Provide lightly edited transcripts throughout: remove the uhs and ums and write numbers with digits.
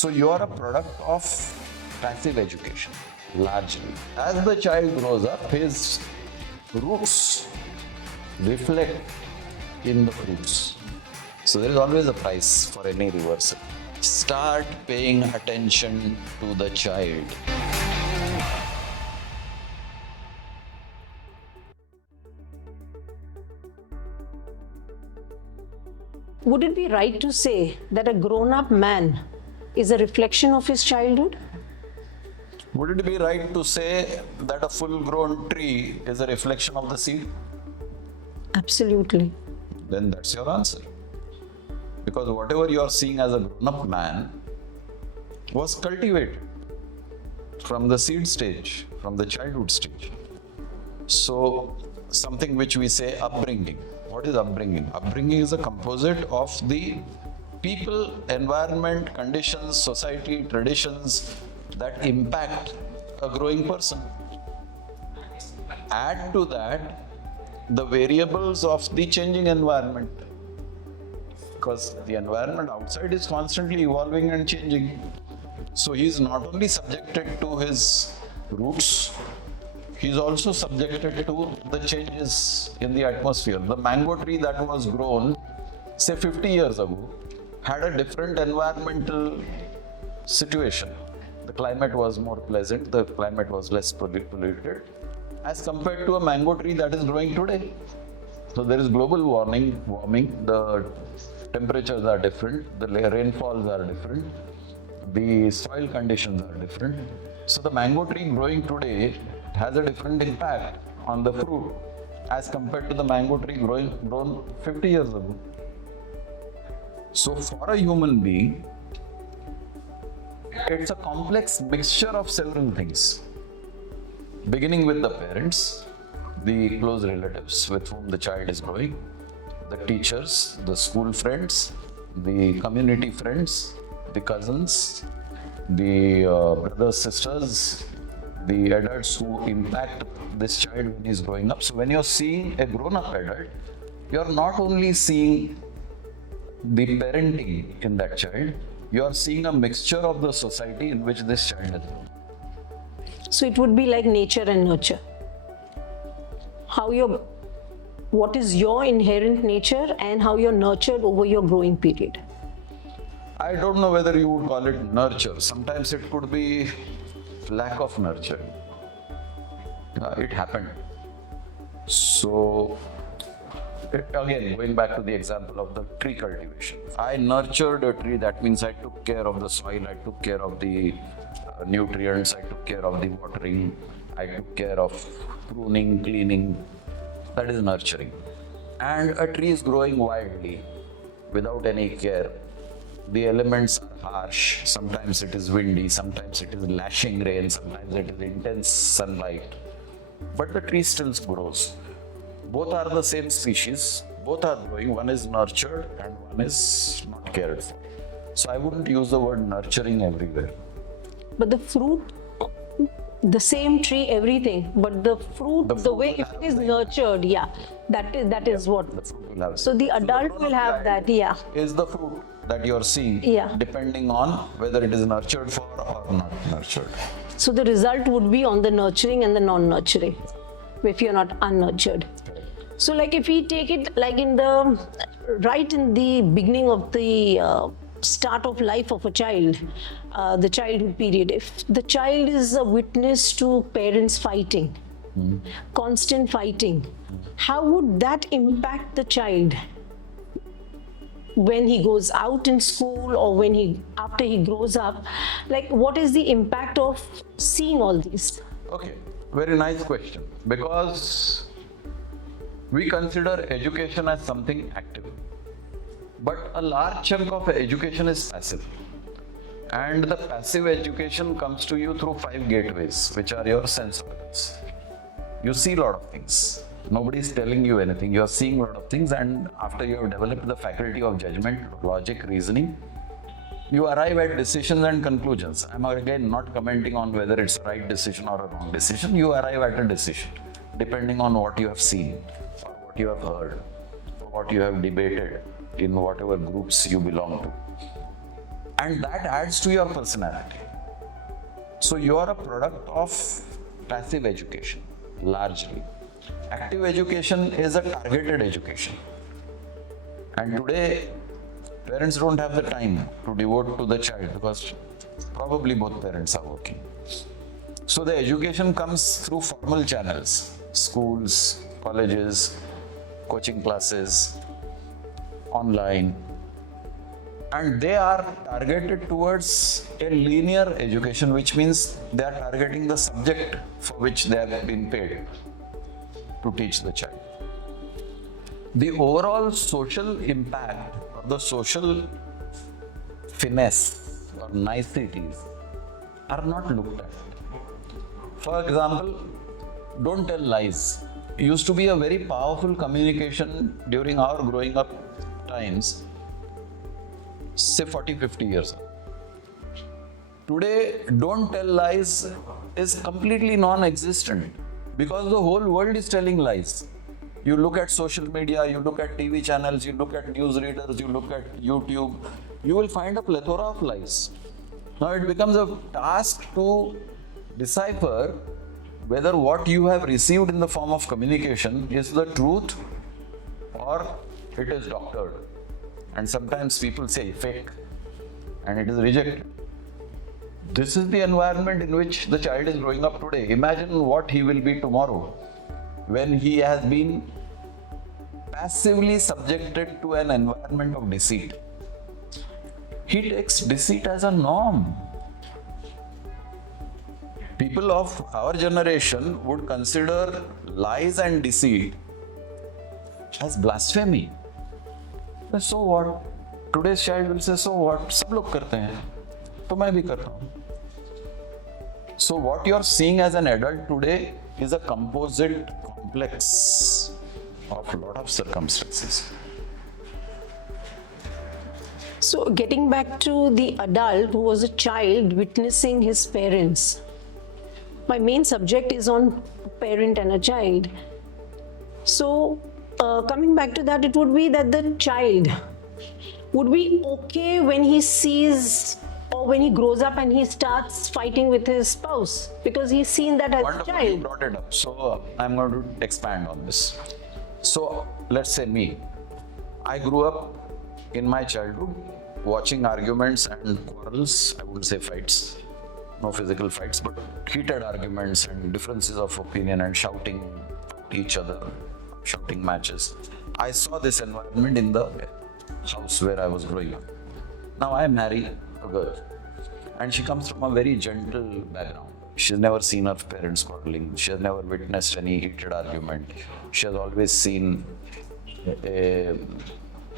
So you are a product of passive education, largely. As the child grows up, his roots reflect in the fruits. So there is always a price for any reversal. Start paying attention to the child. Would it be right to say that a grown-up man is a reflection of his childhood? Would it be right to say that a full-grown tree is a reflection of the seed? Absolutely. Then that's your answer. Because whatever you are seeing as a grown-up man was cultivated from the seed stage, from the childhood stage. So something which we say upbringing. What is upbringing? Upbringing is a composite of the people, environment, conditions, society, traditions that impact a growing person. Add to that the variables of the changing environment, because the environment outside is constantly evolving and changing. So he is not only subjected to his roots, he is also subjected to the changes in the atmosphere. The mango tree that was grown, say 50 years ago, had a different environmental situation. The climate was more pleasant, the climate was less polluted, as compared to a mango tree that is growing today. So there is global warming, the temperatures are different, the rainfalls are different, the soil conditions are different. So the mango tree growing today has a different impact on the fruit as compared to the mango tree grown 50 years ago. So for a human being, it's a complex mixture of several things, beginning with the parents, the close relatives with whom the child is growing, the teachers, the school friends, the community friends, the cousins, the brothers, sisters, the adults who impact this child when he's growing up. So when you're seeing a grown-up adult, you're not only seeing the parenting in that child, you are seeing a mixture of the society in which this child is grown. So it would be like nature and nurture. What is your inherent nature and how you're nurtured over your growing period? I don't know whether you would call it nurture. Sometimes it could be lack of nurture. It happened. So, again, going back to the example of the tree cultivation. I nurtured a tree, that means I took care of the soil, I took care of the nutrients, I took care of the watering, I took care of pruning, cleaning. That is nurturing. And a tree is growing wildly without any care. The elements are harsh, sometimes it is windy, sometimes it is lashing rain, sometimes it is intense sunlight. But the tree still grows. Both are the same species, both are growing, one is nurtured and one is not cared for. So I wouldn't use the word nurturing everywhere. But the fruit, the same tree, everything, but the fruit, the way if it is nurtured, that is what. The fruit will have So the adult will have that, is the fruit that you are seeing, depending on whether it is nurtured for or not nurtured. So the result would be on the nurturing and the non-nurturing, if you're not unnurtured. So like if we take it like in the beginning of the start of life of a child, the childhood period, if the child is a witness to parents fighting, constant fighting, how would that impact the child when he goes out in school or after he grows up? Like, what is the impact of seeing all these? Okay, very nice question, because we consider education as something active, but a large chunk of education is passive, and the passive education comes to you through 5 gateways, which are your sense organs. You see a lot of things. Nobody is telling you anything. You are seeing a lot of things, and after you have developed the faculty of judgment, logic, reasoning, you arrive at decisions and conclusions. I'm again not commenting on whether it's a right decision or a wrong decision. You arrive at a decision depending on what you have seen, or what you have heard, or what you have debated in whatever groups you belong to. And that adds to your personality. So you are a product of passive education, largely. Active education is a targeted education. And today, parents don't have the time to devote to the child because probably both parents are working. So the education comes through formal channels, schools, colleges, coaching classes, online. And they are targeted towards a linear education, which means they are targeting the subject for which they have been paid to teach the child. The overall social impact or the social finesse or niceties are not looked at. For example, don't tell lies. It used to be a very powerful communication during our growing up times, say 40-50 years ago. Today, don't tell lies is completely non-existent because the whole world is telling lies. You look at social media, you look at TV channels, you look at news readers, you look at YouTube, you will find a plethora of lies. Now it becomes a task to decipher whether what you have received in the form of communication is the truth or it is doctored. And sometimes people say fake and it is rejected. This is the environment in which the child is growing up today. Imagine what he will be tomorrow when he has been passively subjected to an environment of deceit. He takes deceit as a norm. People of our generation would consider lies and deceit as blasphemy. So what? Today's child will say, so what? सब लोग करते हैं, तो मैं भी करता हूँ. So what you are seeing as an adult today is a composite complex of a lot of circumstances. So getting back to the adult who was a child witnessing his parents, my main subject is on parent and a child. So coming back to that, it would be that the child would be okay when he sees or when he grows up and he starts fighting with his spouse because he's seen that as Wonderful, a child. you brought it up. So I'm going to expand on this. So let's say me. I grew up in my childhood watching arguments and quarrels. I wouldn't say fights, no physical fights, but heated arguments and differences of opinion and shouting at each other, shouting matches. I saw this environment in the house where I was growing up. Now I marry a girl and she comes from a very gentle background. She's never seen her parents quarreling. She has never witnessed any heated argument. She has always seen a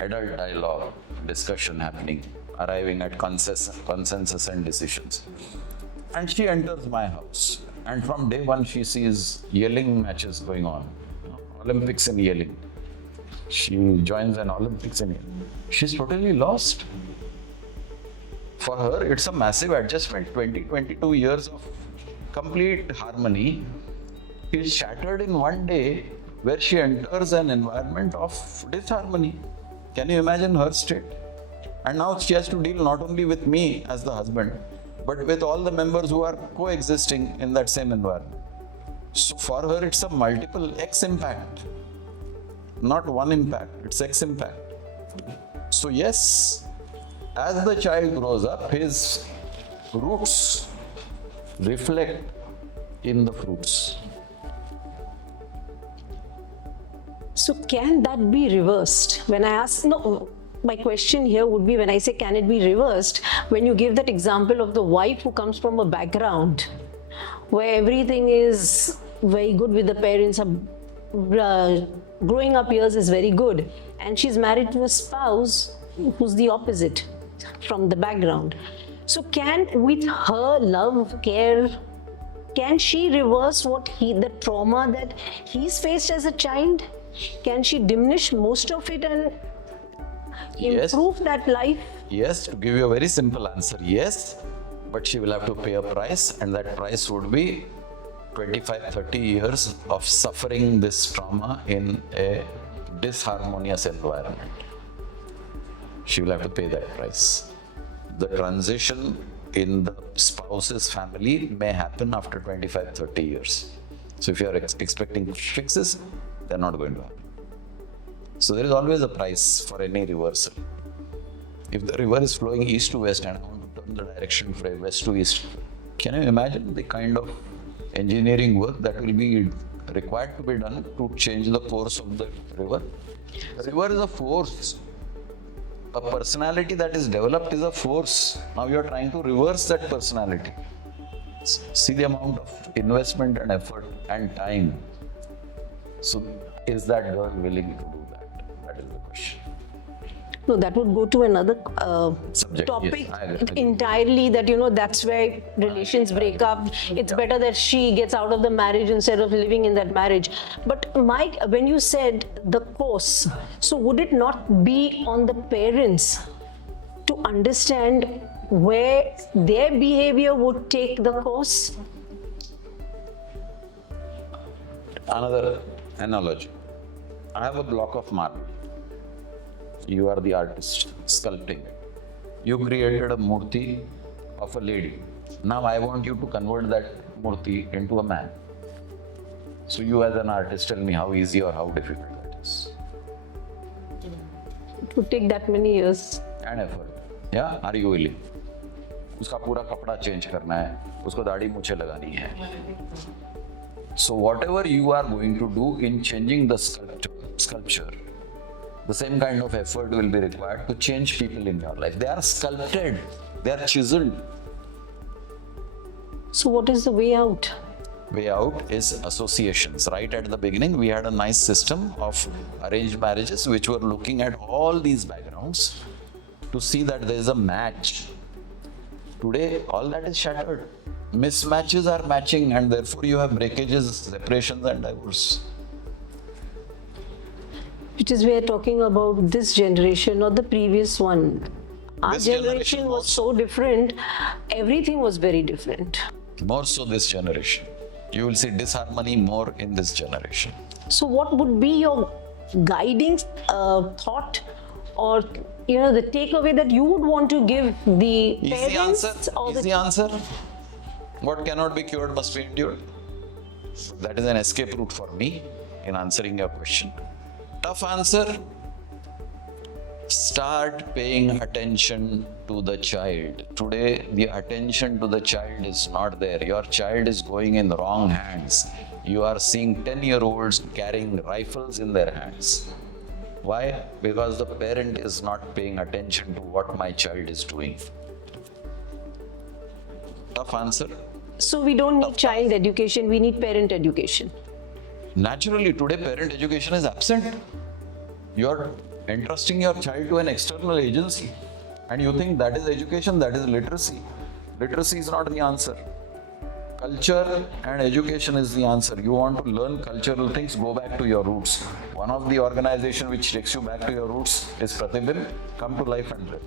adult dialogue, discussion happening, arriving at consensus and decisions. And she enters my house. And from day one, she sees yelling matches going on, Olympics in yelling. She joins an Olympics in yelling. She's totally lost. For her, it's a massive adjustment. 22 years of complete harmony is shattered in one day where she enters an environment of disharmony. Can you imagine her state? And now she has to deal not only with me as the husband, but with all the members who are coexisting in that same environment. So for her, it's a multiple X impact, not one impact, it's X impact. So yes, as the child grows up, his roots reflect in the fruits. So can that be reversed? When I ask, no, my question here would be when I say can it be reversed, when you give that example of the wife who comes from a background where everything is very good with the parents, growing up years is very good, and she's married to a spouse who's the opposite from the background. So can, with her love, care, can she reverse the trauma that he's faced as a child? Can she diminish most of it and improve that life? Yes, to give you a very simple answer, yes, but she will have to pay a price, and that price would be 25-30 years of suffering this trauma in a disharmonious environment. She will have to pay that price. the transition in the spouse's family may happen after 25-30 years. So if you are expecting fixes, they're not going to happen. So there is always a price for any reversal. If the river is flowing east to west and I want to turn the direction from west to east, can you imagine the kind of engineering work that will be required to be done to change the course of the river? The river is a force. A personality that is developed is a force. Now you are trying to reverse that personality. See the amount of investment and effort and time. So is that girl willing to do that? That is the question. No, that would go to another Subject, topic yes, I agree. entirely, that, that's where relations break up. It's better that she gets out of the marriage instead of living in that marriage. But Mike, when you said the course, so would it not be on the parents to understand where their behavior would take the course? Another analogy. I have a block of marble. You are the artist sculpting. You created a murti of a lady. Now I want you to convert that murti into a man. So you as an artist tell me how easy or how difficult that is. It would take that many years. And effort. Yeah, are you willing? उसका पूरा कपड़ा change करना है, उसको दाढ़ी मूछें लगानी है. So whatever you are going to do in changing the sculpture, the same kind of effort will be required to change people in your life. They are sculpted, they are chiseled. So what is the way out? Way out is associations. Right at the beginning, we had a nice system of arranged marriages which were looking at all these backgrounds to see that there is a match. Today, all that is shattered. Mismatches are matching, and therefore you have breakages, separations, and divorce. Which is, we are talking about this generation or the previous one. Our This generation generation was so different. Everything was very different. More so this generation. You will see disharmony more in this generation. So what would be your guiding thought, or the takeaway that you would want to give the Easy parents? answer. Or Easy answer. What cannot be cured must be endured. That is an escape route for me in answering your question. Tough answer. Start paying attention to the child. Today, the attention to the child is not there. Your child is going in the wrong hands. You are seeing 10-year-olds carrying rifles in their hands. Why? Because the parent is not paying attention to what my child is doing. Tough answer. So we don't need child education, we need parent education. Naturally, today parent education is absent. You are entrusting your child to an external agency and you think that is education, that is literacy. Literacy is not the answer. Culture and education is the answer. You want to learn cultural things, go back to your roots. One of the organizations which takes you back to your roots is Pratibimb. Come to life and live.